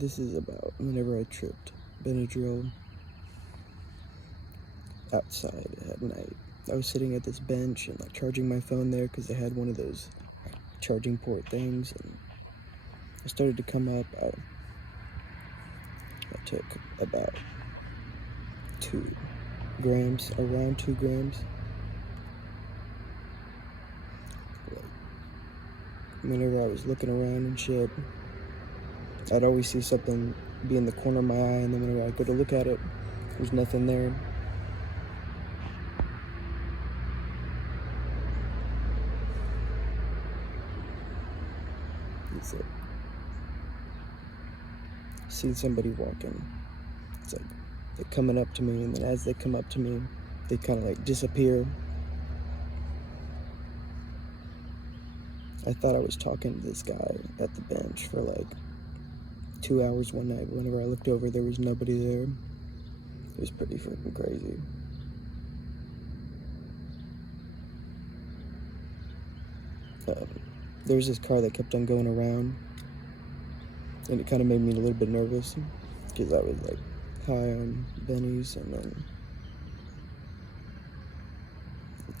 This is about whenever I tripped Benadryl outside at night. I was sitting at this bench and like charging my phone there because they had one of those charging port things, and I started to come up. I took about 2 grams, around 2 grams. Like, whenever I was looking around and shit, I'd always see something be in the corner of my eye, and then whenever I go to look at it, there's nothing there. It's like seeing somebody walking. It's like they're coming up to me, and then as they come up to me, they kind of like disappear. I thought I was talking to this guy at the bench for like 2 hours one night. Whenever I looked over, there was nobody there. It was pretty freaking crazy. There was this car that kept on going around, and it kind of made me a little bit nervous because I was like high on bennies, and then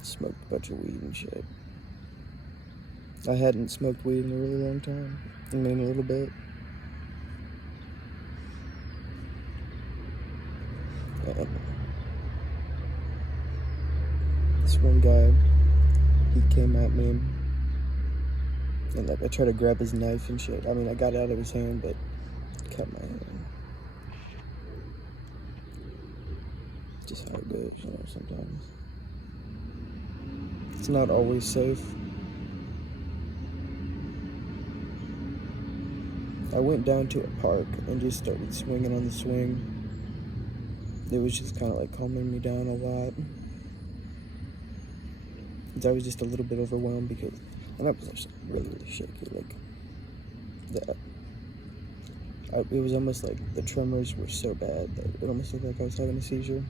smoked a bunch of weed and shit. I hadn't smoked weed in a really long time. I mean, a little bit. This one guy, he came at me, and like I tried to grab his knife and shit. I mean, I got it out of his hand, but it cut my hand. Just how it goes, you know, sometimes. It's not always safe. I went down to a park and just started swinging on the swing. It was just kind of like calming me down a lot. I was just a little bit overwhelmed because, and I was actually really, really shaky. Like, it was almost like the tremors were so bad that it almost looked like I was having a seizure.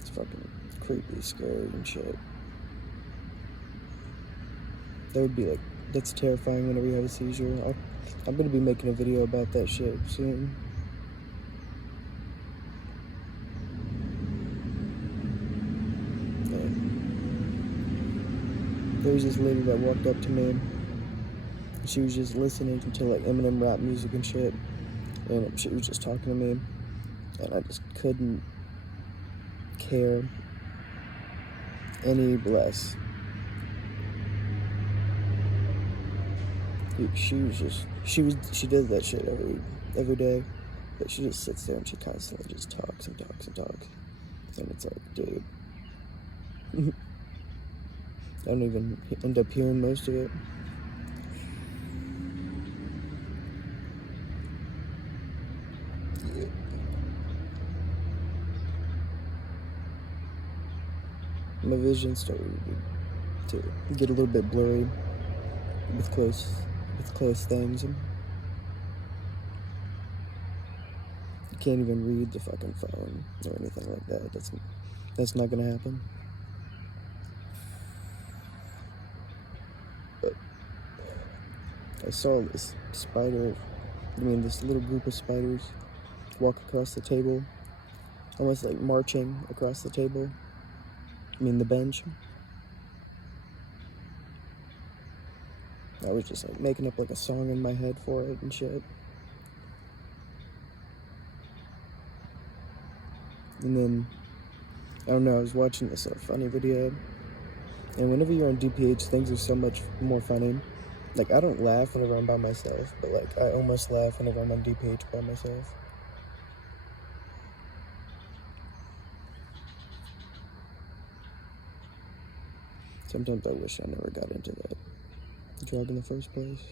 It's fucking creepy, scary, and shit. That would be like, that's terrifying whenever you have a seizure. I'm gonna be making a video about that shit soon. There was this lady that walked up to me. She was just listening to like Eminem rap music and shit, and she was just talking to me, and I just couldn't care any less. She does that shit every day, but she just sits there and she constantly just talks and talks and talks, and it's like, dude, I don't even end up hearing most of it. Yeah. My vision started to get a little bit blurry with close things. And you can't even read the fucking phone or anything like that. That's not gonna happen. But I saw this little group of spiders walk across the table, almost like marching across the table. The bench. I was just like making up like a song in my head for it and shit. And then, I don't know, I was watching this funny video, and whenever you're on DPH, things are so much more funny. Like, I don't laugh whenever I'm by myself, but like, I almost laugh whenever I'm on DPH by myself. Sometimes I wish I never got into that drug in the first place.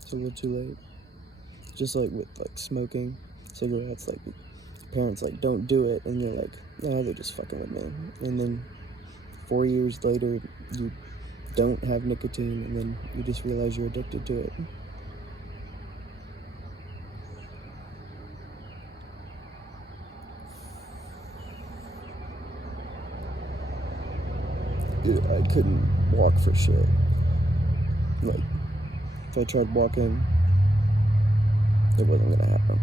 It's a little too late. Just like with like smoking cigarettes, like parents like, don't do it, and you're like, no, they're just fucking with me. And then 4 years later, you don't have nicotine, and then you just realize you're addicted to it. I couldn't walk for shit. Like, If I tried walking, it wasn't gonna happen.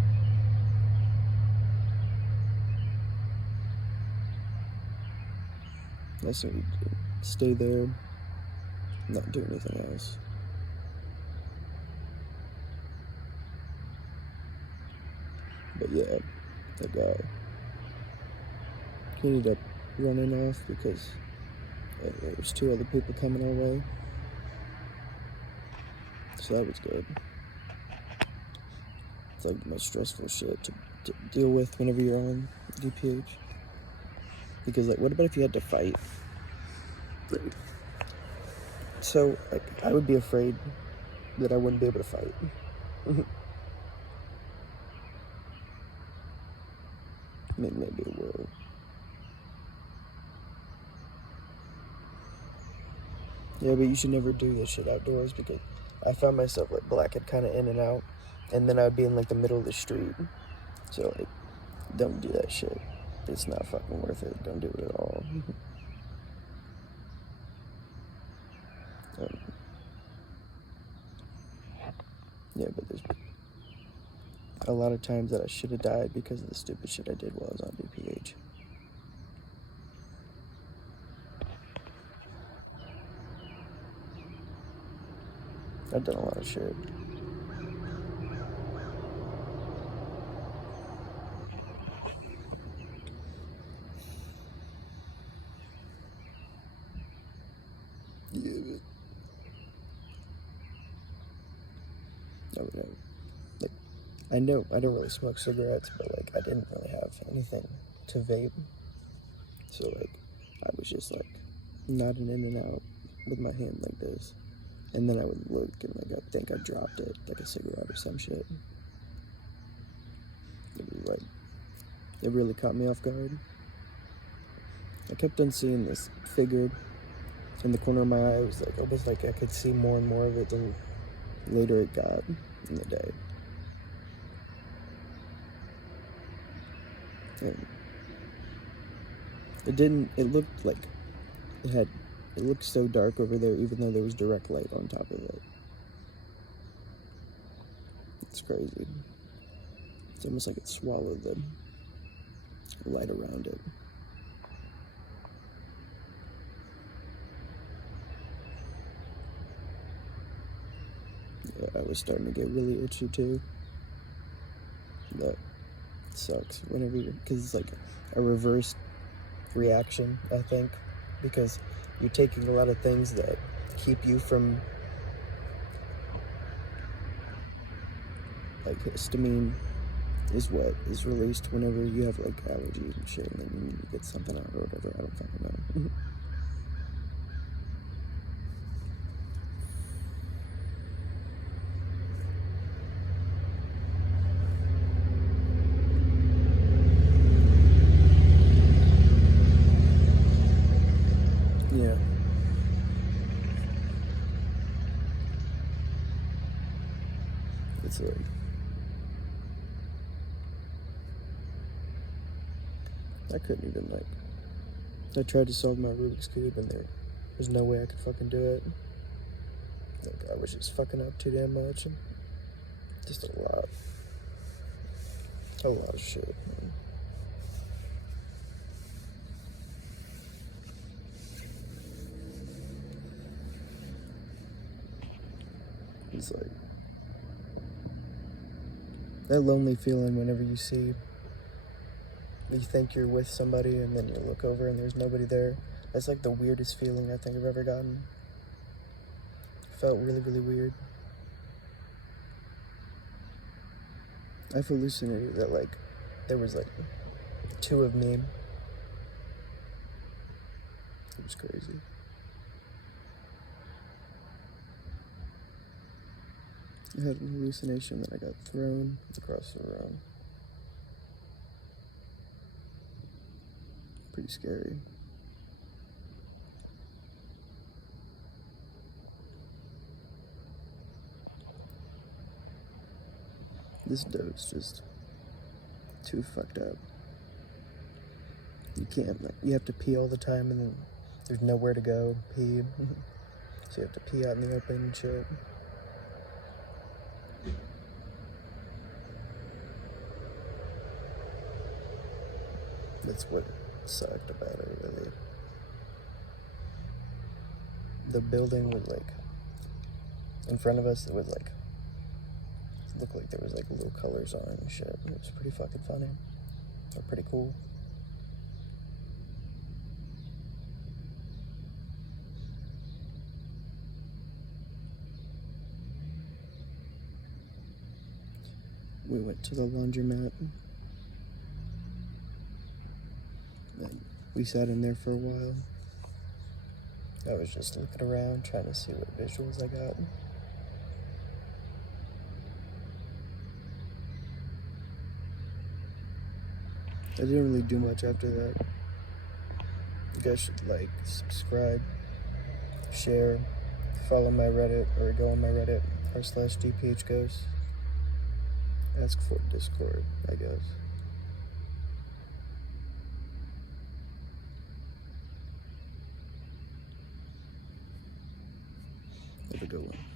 I just need to stay there, not do anything else. But yeah, that guy, he ended up running off because there was 2 other people coming our way. So that was good. It's like the most stressful shit to deal with whenever you're on DPH. Because like, what about if you had to fight? So like, I would be afraid that I wouldn't be able to fight. Maybe it will. Yeah, but you should never do this shit outdoors because I found myself like blacking kind of in and out, and then I would be in like the middle of the street. So like, don't do that shit. It's not fucking worth it. Don't do it at all. Yeah, but there's a lot of times that I should have died because of the stupid shit I did while I was on DPH. I've done a lot of shit. Yeah, but I would have, like, I know I don't really smoke cigarettes, but like I didn't really have anything to vape. So like I was just like nodding in and out with my hand like this. And then I would look and like I think I dropped it, like a cigarette or some shit. It was like, it really caught me off guard. I kept on seeing this figure in the corner of my eye. It was like almost like I could see more and more of it the later it got in the day. And it looked like it looked so dark over there even though there was direct light on top of it. It's crazy. It's almost like it swallowed the light around it. Yeah, I was starting to get really itchy too. That sucks whenever because it's like a reverse reaction, I think, because you're taking a lot of things that keep you from, like histamine is what is released whenever you have like allergies and shit, and then you need to get something out or whatever. I don't fucking know. Yeah. It's like, I couldn't even like, I tried to solve my Rubik's Cube and there's no way I could fucking do it. Like I was just fucking up too damn much and just a lot of shit, man. It's like that lonely feeling whenever you think you're with somebody and then you look over and there's nobody there. That's like the weirdest feeling I think I've ever gotten. It felt really, really weird. I've hallucinated that like there was like 2 of me. It was crazy. I had an hallucination that I got thrown across the room. Pretty scary. This dope's just too fucked up. You can't, like, you have to pee all the time and then there's nowhere to go pee. So you have to pee out in the open and shit. That's what sucked about it, really. The building would, like, in front of us, it would, like, look like there was, like, little colors on it and shit. It was pretty fucking funny. Or pretty cool. We went to the laundromat. And we sat in there for a while. I was just looking around, trying to see what visuals I got. I didn't really do much after that. You guys should like, subscribe, share, follow my Reddit, or go on my Reddit, r/DPH Ghost. Ask for Discord, I guess. Have a good one.